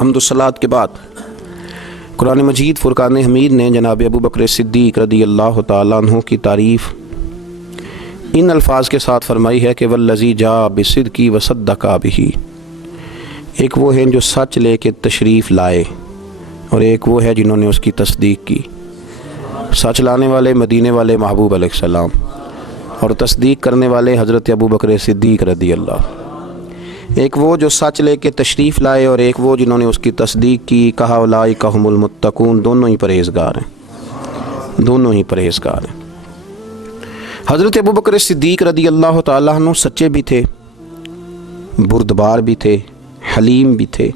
حمد و صلات کے بعد قرآن مجید فرقان حمید نے جناب ابو بکر صدیق رضی اللہ تعالیٰ عنہ کی تعریف ان الفاظ کے ساتھ فرمائی ہے کہ والذی جاء بالصدق وصدق بہ، ایک وہ ہیں جو سچ لے کے تشریف لائے اور ایک وہ ہے جنہوں نے اس کی تصدیق کی۔ سچ لانے والے مدینے والے محبوب علیہ السلام اور تصدیق کرنے والے حضرت ابو بکر صدیق رضی اللہ۔ ایک وہ جو سچ لے کے تشریف لائے اور ایک وہ جنہوں نے اس کی تصدیق کی۔ کہا اولئک ھم المتقون، دونوں ہی پرہیزگار ہیں، دونوں ہی پرہیزگار ہیں۔ حضرت ابو بکر صدیق رضی اللہ تعالیٰ عنہ سچے بھی تھے، بردبار بھی تھے، حلیم بھی تھے،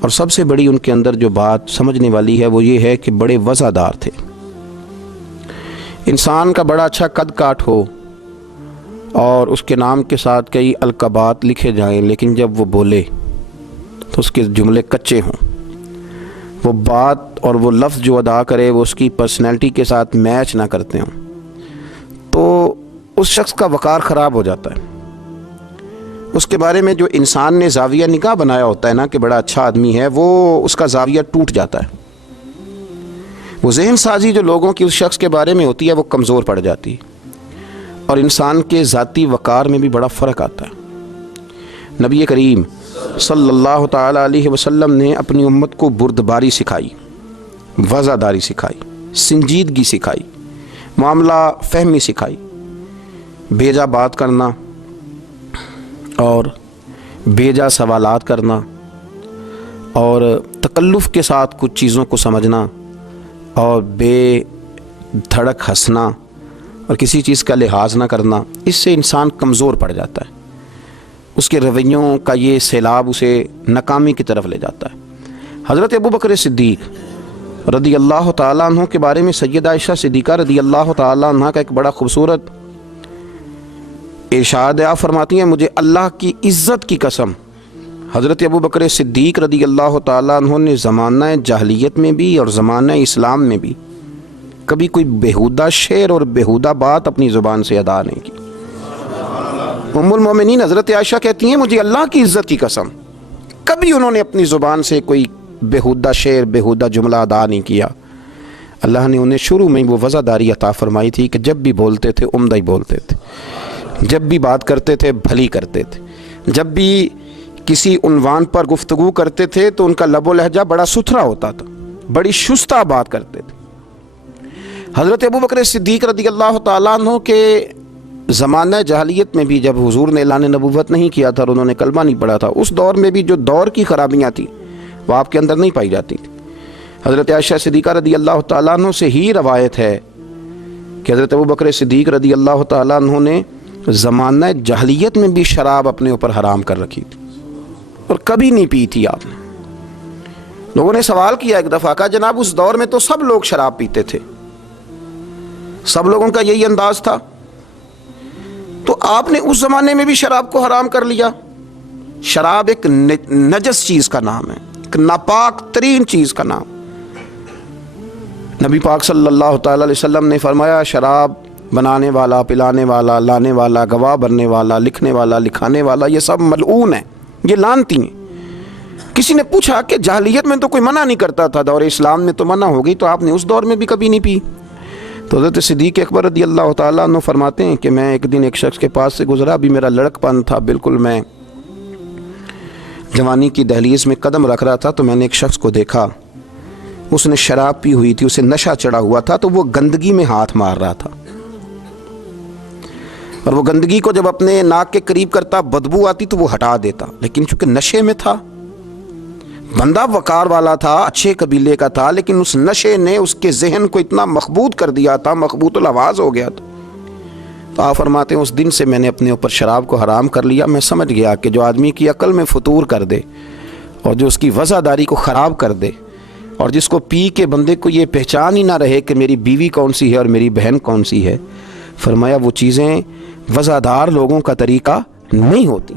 اور سب سے بڑی ان کے اندر جو بات سمجھنے والی ہے وہ یہ ہے کہ بڑے وفادار تھے۔ انسان کا بڑا اچھا قد کاٹ ہو اور اس کے نام کے ساتھ کئی القابات لکھے جائیں، لیکن جب وہ بولے تو اس کے جملے کچے ہوں، وہ بات اور وہ لفظ جو ادا کرے وہ اس کی پرسنالٹی کے ساتھ میچ نہ کرتے ہوں، تو اس شخص کا وقار خراب ہو جاتا ہے۔ اس کے بارے میں جو انسان نے زاویہ نگاہ بنایا ہوتا ہے نا کہ بڑا اچھا آدمی ہے، وہ اس کا زاویہ ٹوٹ جاتا ہے۔ وہ ذہن سازی جو لوگوں کی اس شخص کے بارے میں ہوتی ہے وہ کمزور پڑ جاتی ہے، اور انسان کے ذاتی وقار میں بھی بڑا فرق آتا ہے۔ نبی کریم صلی اللہ تعالیٰ علیہ وسلم نے اپنی امت کو بردباری سکھائی، وفاداری سکھائی، سنجیدگی سکھائی، معاملہ فہمی سکھائی، بیجا بات کرنا اور بیجا سوالات کرنا اور تکلف کے ساتھ کچھ چیزوں کو سمجھنا اور بے دھڑک ہنسنا اور کسی چیز کا لحاظ نہ کرنا، اس سے انسان کمزور پڑ جاتا ہے۔ اس کے رویوں کا یہ سیلاب اسے ناکامی کی طرف لے جاتا ہے۔ حضرت ابو بکر صدیق رضی اللہ تعالیٰ عنہ کے بارے میں سیدہ عائشہ صدیقہ رضی اللہ تعالیٰ عنہ کا ایک بڑا خوبصورت ارشاد آپ فرماتی ہیں، مجھے اللہ کی عزت کی قسم، حضرت ابو بکر صدیق رضی اللہ تعالیٰ عنہ نے زمانہ جاہلیت میں بھی اور زمانہ اسلام میں بھی کبھی کوئی بیہودہ شعر اور بیہودہ بات اپنی زبان سے ادا نہیں کی۔ ام المومنین حضرت عائشہ کہتی ہیں، مجھے اللہ کی عزت کی قسم، کبھی انہوں نے اپنی زبان سے کوئی بیہودہ شعر بےہودہ جملہ ادا نہیں کیا۔ اللہ نے انہیں شروع میں ہی وہ وفاداری عطا فرمائی تھی کہ جب بھی بولتے تھے عمدہ ہی بولتے تھے، جب بھی بات کرتے تھے بھلی کرتے تھے، جب بھی کسی عنوان پر گفتگو کرتے تھے تو ان کا لب و لہجہ بڑا ستھرا ہوتا تھا، بڑی شستہ بات کرتے تھے۔ حضرت ابو بکر صدیق رضی اللہ تعالیٰ عنہ کے زمانہ جاہلیت میں بھی جب حضور نے اعلان نبوت نہیں کیا تھا اور انہوں نے کلمہ نہیں پڑھا تھا، اس دور میں بھی جو دور کی خرابیاں تھیں وہ آپ کے اندر نہیں پائی جاتی تھیں۔ حضرت عائشہ صدیقہ رضی اللہ تعالیٰ عنہ سے ہی روایت ہے کہ حضرت ابو بکر صدیق رضی اللہ تعالیٰ عنہ نے زمانہ جاہلیت میں بھی شراب اپنے اوپر حرام کر رکھی تھی اور کبھی نہیں پی تھی آپ نے۔ لوگوں نے سوال کیا ایک دفعہ، کہا جناب اس دور میں تو سب لوگ شراب پیتے تھے، سب لوگوں کا یہی انداز تھا، تو آپ نے اس زمانے میں بھی شراب کو حرام کر لیا؟ شراب ایک نجس چیز کا نام ہے، ایک ناپاک ترین چیز کا نام۔ نبی پاک صلی اللہ تعالیٰ علیہ وسلم نے فرمایا، شراب بنانے والا، پلانے والا، لانے والا، گواہ بننے والا، لکھنے والا، لکھانے والا، یہ سب ملعون ہیں، یہ لعنتی ہیں۔ کسی نے پوچھا کہ جاہلیت میں تو کوئی منع نہیں کرتا تھا، دور اسلام میں تو منع ہو گئی، تو آپ نے اس دور میں بھی کبھی نہیں پی؟ تو حضرت صدیق اکبر رضی اللہ تعالیٰ عنہ فرماتے ہیں کہ میں ایک دن ایک شخص کے پاس سے گزرا، بھی میرا لڑک پن تھا، بالکل میں جوانی کی دہلیز میں قدم رکھ رہا تھا، تو میں نے ایک شخص کو دیکھا، اس نے شراب پی ہوئی تھی، اسے نشہ چڑھا ہوا تھا، تو وہ گندگی میں ہاتھ مار رہا تھا، اور وہ گندگی کو جب اپنے ناک کے قریب کرتا بدبو آتی تو وہ ہٹا دیتا، لیکن چونکہ نشے میں تھا، بندہ وقار والا تھا، اچھے قبیلے کا تھا، لیکن اس نشے نے اس کے ذہن کو اتنا مخبوط کر دیا تھا، مخبوط الآواز ہو گیا تھا۔ تو آپ فرماتے ہیں اس دن سے میں نے اپنے اوپر شراب کو حرام کر لیا۔ میں سمجھ گیا کہ جو آدمی کی عقل میں فطور کر دے اور جو اس کی وفاداری کو خراب کر دے اور جس کو پی کے بندے کو یہ پہچان ہی نہ رہے کہ میری بیوی کون سی ہے اور میری بہن کون سی ہے، فرمایا وہ چیزیں وفادار لوگوں کا طریقہ نہیں ہوتی۔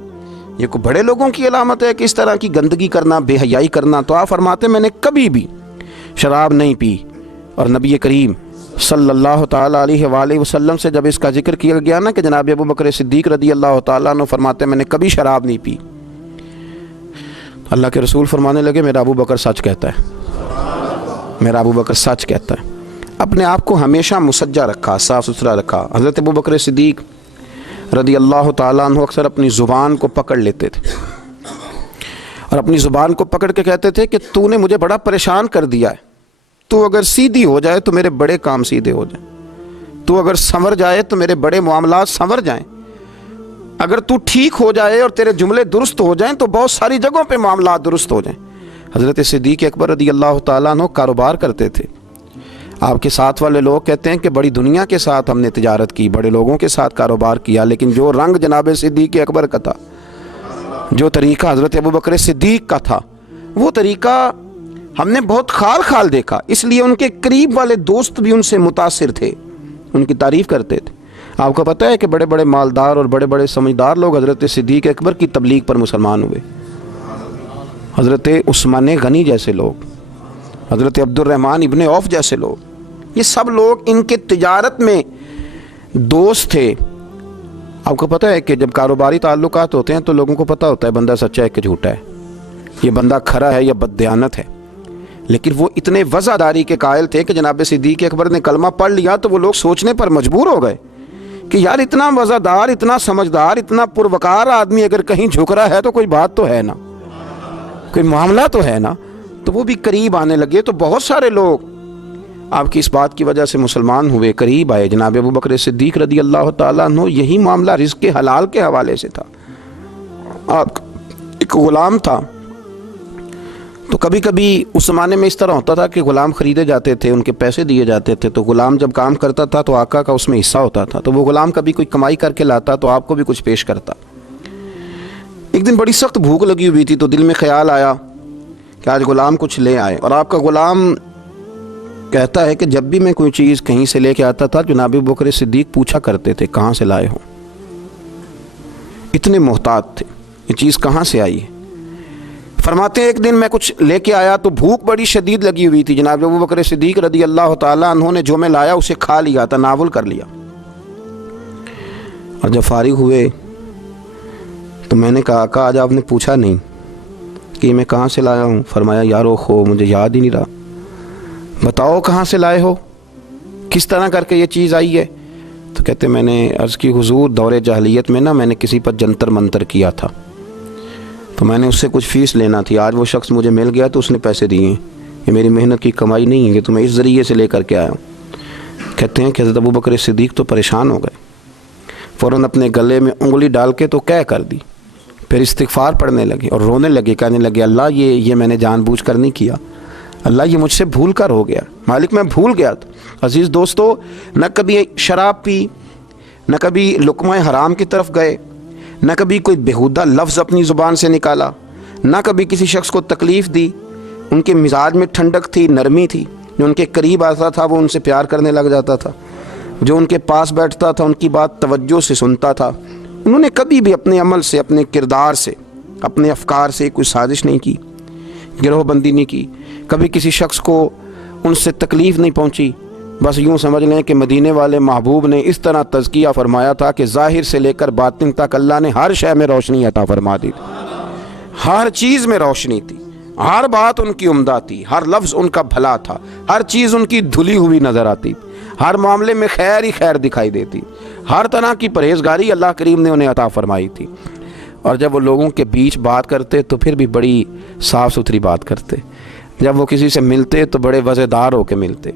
یہ کوئی بڑے لوگوں کی علامت ہے کہ اس طرح کی گندگی کرنا، بے حیائی کرنا۔ تو آپ فرماتے میں نے کبھی بھی شراب نہیں پی، اور نبی کریم صلی اللہ تعالیٰ علیہ وآلہ وسلم سے جب اس کا ذکر کیا گیا نا کہ جناب ابو بکر صدیق رضی اللہ تعالیٰ عنہ فرماتے میں نے کبھی شراب نہیں پی، اللہ کے رسول فرمانے لگے میرا ابو بکر سچ کہتا ہے، میرا ابو بکر سچ کہتا ہے۔ اپنے آپ کو ہمیشہ مسجع رکھا، صاف ستھرا رکھا۔ حضرت ابو بکر صدیق رضی اللہ تعالیٰ عنہ اکثر اپنی زبان کو پکڑ لیتے تھے اور اپنی زبان کو پکڑ کے کہتے تھے کہ تو نے مجھے بڑا پریشان کر دیا ہے، تو اگر سیدھی ہو جائے تو میرے بڑے کام سیدھے ہو جائیں، تو اگر سنور جائے تو میرے بڑے معاملات سنور جائیں، اگر تو ٹھیک ہو جائے اور تیرے جملے درست ہو جائیں تو بہت ساری جگہوں پہ معاملات درست ہو جائیں۔ حضرت صدیق اکبر رضی اللہ تعالیٰ عنہ کاروبار کرتے تھے۔ آپ کے ساتھ والے لوگ کہتے ہیں کہ بڑی دنیا کے ساتھ ہم نے تجارت کی، بڑے لوگوں کے ساتھ کاروبار کیا، لیکن جو رنگ جناب صدیق اکبر کا تھا، جو طریقہ حضرت ابو بکر صدیق کا تھا، وہ طریقہ ہم نے بہت خال خال دیکھا، اس لیے ان کے قریب والے دوست بھی ان سے متاثر تھے، ان کی تعریف کرتے تھے۔ آپ کو پتہ ہے کہ بڑے بڑے مالدار اور بڑے بڑے سمجھدار لوگ حضرت صدیق اکبر کی تبلیغ پر مسلمان ہوئے۔ حضرت عثمان غنی جیسے لوگ، حضرت عبد الرحمن ابن عوف جیسے لوگ، یہ سب لوگ ان کے تجارت میں دوست تھے۔ آپ کو پتہ ہے کہ جب کاروباری تعلقات ہوتے ہیں تو لوگوں کو پتہ ہوتا ہے بندہ سچا ہے کہ جھوٹا ہے، یہ بندہ کھرا ہے یا بددیانت ہے، لیکن وہ اتنے وزاداری کے قائل تھے کہ جناب صدیق اکبر نے کلمہ پڑھ لیا تو وہ لوگ سوچنے پر مجبور ہو گئے کہ یار اتنا وزادار، اتنا سمجھدار، اتنا پروقار آدمی اگر کہیں جھک رہا ہے تو کوئی بات تو ہے نا، کوئی معاملہ تو ہے نا۔ تو وہ بھی قریب آنے لگے، تو بہت سارے لوگ آپ کی اس بات کی وجہ سے مسلمان ہوئے، قریب آئے۔ جناب ابو بکر صدیق رضی اللہ تعالیٰ عنہ یہی معاملہ رزق حلال کے حوالے سے تھا۔ آپ ایک غلام تھا، تو کبھی کبھی اس زمانے میں اس طرح ہوتا تھا کہ غلام خریدے جاتے تھے، ان کے پیسے دیے جاتے تھے، تو غلام جب کام کرتا تھا تو آقا کا اس میں حصہ ہوتا تھا، تو وہ غلام کبھی کوئی کمائی کر کے لاتا تو آپ کو بھی کچھ پیش کرتا۔ ایک دن بڑی سخت بھوک لگی ہوئی تھی، تو دل میں خیال آیا کہ آج غلام کچھ لے آئے، اور آپ کا غلام کہتا ہے کہ جب بھی میں کوئی چیز کہیں سے لے کے آتا تھا جناب ابو بکر صدیق پوچھا کرتے تھے کہاں سے لائے ہو، اتنے محتاط تھے یہ چیز کہاں سے آئی ہے۔ فرماتے ہیں ایک دن میں کچھ لے کے آیا تو بھوک بڑی شدید لگی ہوئی تھی، جناب ابو بکر صدیق رضی اللہ تعالیٰ عنہ نے جو میں لایا اسے کھا لیا، تناول کر لیا، اور جب فارغ ہوئے تو میں نے کہا آقا آج آپ نے پوچھا نہیں کہ میں کہاں سے لایا ہوں؟ فرمایا یارو خو مجھے یاد ہی نہیں رہا، بتاؤ کہاں سے لائے ہو، کس طرح کر کے یہ چیز آئی ہے؟ تو کہتے میں نے عرض کی حضور دور جاہلیت میں نا میں نے کسی پر جنتر منتر کیا تھا، تو میں نے اس سے کچھ فیس لینا تھی، آج وہ شخص مجھے مل گیا تو اس نے پیسے دیے ہیں، یہ میری محنت کی کمائی نہیں ہے کہ تو میں اس ذریعے سے لے کر کے آیا ہوں۔ کہتے ہیں کہ حضرت ابو بکر صدیق تو پریشان ہو گئے، فوراً اپنے گلے میں انگلی ڈال کے تو کہہ کر دی، پھر استغفار پڑھنے لگے اور رونے لگے، کہنے لگے اللہ یہ میں نے جان بوجھ کر نہیں کیا، اللہ یہ مجھ سے بھول کر ہو گیا، مالک میں بھول گیا تھا۔ عزیز دوستو، نہ کبھی شراب پی، نہ کبھی لقمہ حرام کی طرف گئے، نہ کبھی کوئی بیہودہ لفظ اپنی زبان سے نکالا، نہ کبھی کسی شخص کو تکلیف دی، ان کے مزاج میں ٹھنڈک تھی، نرمی تھی، جو ان کے قریب آتا تھا وہ ان سے پیار کرنے لگ جاتا تھا، جو ان کے پاس بیٹھتا تھا ان کی بات توجہ سے سنتا تھا۔ انہوں نے کبھی بھی اپنے عمل سے، اپنے کردار سے، اپنے افکار سے کوئی سازش نہیں کی، گروہ بندی نہیں کی، کبھی کسی شخص کو ان سے تکلیف نہیں پہنچی۔ بس یوں سمجھ لیں کہ مدینے والے محبوب نے اس طرح تزکیہ فرمایا تھا کہ ظاہر سے لے کر باطن تک اللہ نے ہر شے میں روشنی عطا فرما دی، ہر چیز میں روشنی تھی، ہر بات ان کی عمدہ تھی، ہر لفظ ان کا بھلا تھا، ہر چیز ان کی دھلی ہوئی نظر آتی، ہر معاملے میں خیر ہی خیر دکھائی دیتی، ہر طرح کی پرہیزگاری اللہ کریم نے انہیں عطا فرمائی تھی۔ اور جب وہ لوگوں کے بیچ بات کرتے تو پھر بھی بڑی صاف ستھری بات کرتے، جب وہ کسی سے ملتے تو بڑے وزیدار ہو کے ملتے،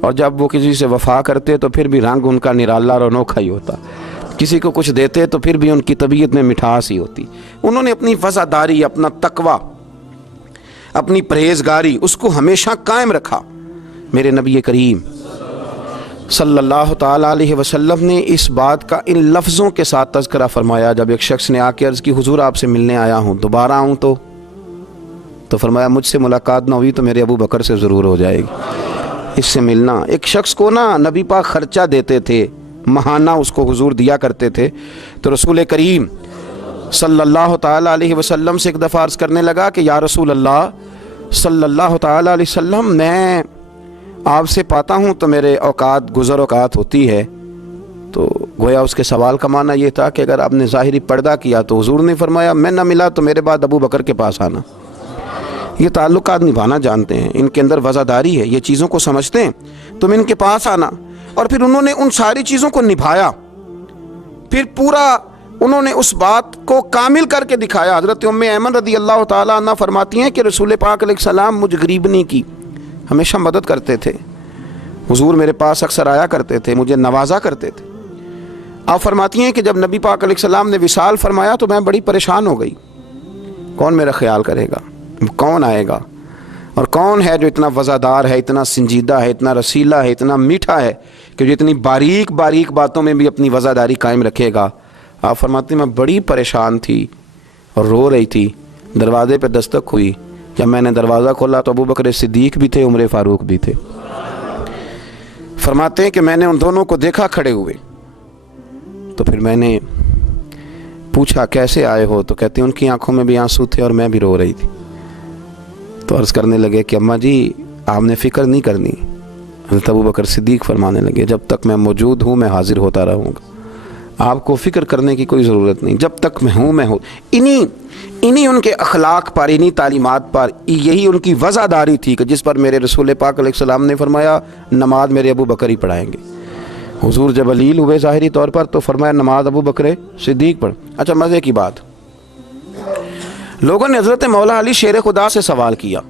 اور جب وہ کسی سے وفا کرتے تو پھر بھی رنگ ان کا نرالا اور انوکھا ہی ہوتا، کسی کو کچھ دیتے تو پھر بھی ان کی طبیعت میں مٹھاس ہی ہوتی۔ انہوں نے اپنی وفاداری، اپنا تقوی، اپنی پرہیزگاری اس کو ہمیشہ قائم رکھا۔ میرے نبی کریم صلی اللہ تعالیٰ علیہ وسلم نے اس بات کا ان لفظوں کے ساتھ تذکرہ فرمایا جب ایک شخص نے آ کے عرض کی حضور آپ سے ملنے آیا ہوں، دوبارہ آؤں تو فرمایا مجھ سے ملاقات نہ ہوئی تو میرے ابو بکر سے ضرور ہو جائے گی، اس سے ملنا۔ ایک شخص کو نا نبی پاک خرچہ دیتے تھے، ماہانہ اس کو حضور دیا کرتے تھے، تو رسول کریم صلی اللہ تعالیٰ علیہ وسلم سے ایک دفعہ عرض کرنے لگا کہ یا رسول اللہ صلی اللہ تعالیٰ علیہ وسلم، میں آپ سے پاتا ہوں تو میرے اوقات گزر اوقات ہوتی ہے۔ تو گویا اس کے سوال کا معنی یہ تھا کہ اگر آپ نے ظاہری پردہ کیا تو حضور نے فرمایا میں نہ ملا تو میرے بعد ابو بکر کے پاس آنا۔ یہ تعلقات نبھانا جانتے ہیں، ان کے اندر وزاداری ہے، یہ چیزوں کو سمجھتے ہیں، تم ان کے پاس آنا۔ اور پھر انہوں نے ان ساری چیزوں کو نبھایا، پھر پورا انہوں نے اس بات کو کامل کر کے دکھایا۔ حضرت ام ایمن رضی اللہ تعالیٰ عنہ فرماتی ہیں کہ رسول پاک علیہ السلام مجھ غریب نہیں کی ہمیشہ مدد کرتے تھے، حضور میرے پاس اکثر آیا کرتے تھے، مجھے نوازا کرتے تھے۔ آپ فرماتی ہیں کہ جب نبی پاک علیہ السلام نے وصال فرمایا تو میں بڑی پریشان ہو گئی، کون میرا خیال کرے گا، کون آئے گا، اور کون ہے جو اتنا وزادار ہے، اتنا سنجیدہ ہے، اتنا رسیلا ہے، اتنا میٹھا ہے کہ جو اتنی باریک باریک باتوں میں بھی اپنی وزاداری قائم رکھے گا۔ آپ فرماتے ہیں میں بڑی پریشان تھی اور رو رہی تھی، دروازے پہ دستک ہوئی، جب میں نے دروازہ کھولا تو ابو بکر صدیق بھی تھے، عمر فاروق بھی تھے۔ فرماتے ہیں کہ میں نے ان دونوں کو دیکھا کھڑے ہوئے، تو پھر میں نے پوچھا کیسے آئے ہو، تو کہتے ہیں ان کی آنکھوں میں بھی آنسو تھے اور میں بھی رو رہی تھی۔ تو عرض کرنے لگے کہ اماں جی آپ نے فکر نہیں کرنی۔ حضرت ابو بکر صدیق فرمانے لگے جب تک میں موجود ہوں میں حاضر ہوتا رہوں گا، آپ کو فکر کرنے کی کوئی ضرورت نہیں، جب تک میں ہوں میں ہوں۔ انہی ان کے اخلاق پر، انہی تعلیمات پر، یہی ان کی وزاداری تھی کہ جس پر میرے رسول پاک علیہ السلام نے فرمایا نماز میرے ابو بکر ہی پڑھائیں گے۔ حضور جب علیل ہوئے ظاہری طور پر تو فرمایا نماز ابو بکر صدیق پڑھ۔ اچھا مزے کی بات، لوگوں نے حضرت مولا علی شیر خدا سے سوال کیا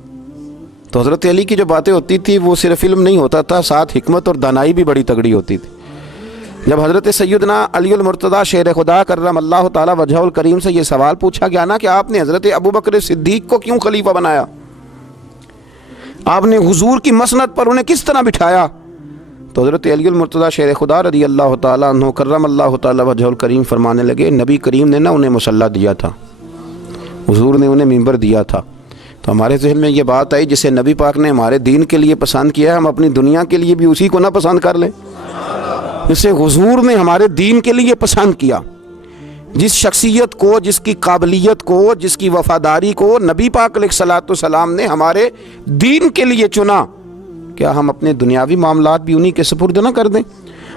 تو حضرت علی کی جو باتیں ہوتی تھی وہ صرف علم نہیں ہوتا تھا، ساتھ حکمت اور دانائی بھی بڑی تگڑی ہوتی تھی۔ جب حضرت سیدنا علی المرتضیٰ شیر خدا کرم اللہ تعالی وجہہ الکریم سے یہ سوال پوچھا گیا نا کہ آپ نے حضرت ابو بکر صدیق کو کیوں خلیفہ بنایا، آپ نے حضور کی مسند پر انہیں کس طرح بٹھایا، تو حضرت علی المرتضیٰ شیر خدا رضی اللہ تعالیٰ عنہ کرم اللہ تعالی وجہہ الکریم فرمانے لگے نبی کریم نے نا انہیں مصلی دیا تھا، حضور نے انہیں منبر دیا تھا۔ تو ہمارے ذہن میں یہ بات آئی جسے نبی پاک نے ہمارے دین کے لیے پسند کیا ہے ہم اپنی دنیا کے لیے بھی اسی کو نہ پسند کر لیں، جسے حضور نے ہمارے دین کے لیے پسند کیا، جس شخصیت کو، جس کی قابلیت کو، جس کی وفاداری کو نبی پاک علیہ الصلوۃ والسلام نے ہمارے دین کے لیے چنا، کیا ہم اپنے دنیاوی معاملات بھی انہی کے سپرد نہ کر دیں؟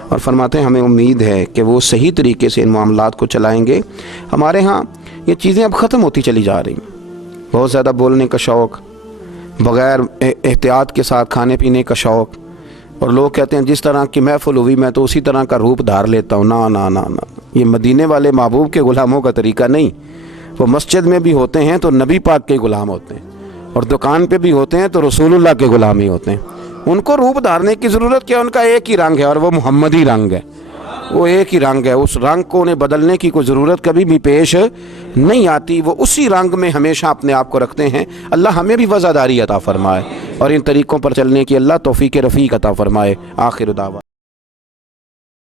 اور فرماتے ہیں ہمیں امید ہے کہ وہ صحیح طریقے سے ان معاملات کو چلائیں گے۔ ہمارے ہاں یہ چیزیں اب ختم ہوتی چلی جا رہی ہیں، بہت زیادہ بولنے کا شوق، بغیر احتیاط کے ساتھ کھانے پینے کا شوق، اور لوگ کہتے ہیں جس طرح کی محفل ہوئی میں تو اسی طرح کا روپ دھار لیتا ہوں۔ نا نا نا نا، یہ مدینے والے محبوب کے غلاموں کا طریقہ نہیں۔ وہ مسجد میں بھی ہوتے ہیں تو نبی پاک کے غلام ہوتے ہیں، اور دکان پہ بھی ہوتے ہیں تو رسول اللہ کے غلام ہی ہوتے ہیں۔ ان کو روپ دھارنے کی ضرورت کیا، ان کا ایک ہی رنگ ہے اور وہ محمدی رنگ ہے، وہ ایک ہی رنگ ہے، اس رنگ کو انہیں بدلنے کی کوئی ضرورت کبھی بھی پیش نہیں آتی، وہ اسی رنگ میں ہمیشہ اپنے آپ کو رکھتے ہیں۔ اللہ ہمیں بھی وزاداری عطا فرمائے اور ان طریقوں پر چلنے کی اللہ توفیق رفیق عطا فرمائے۔ آخر دعوانا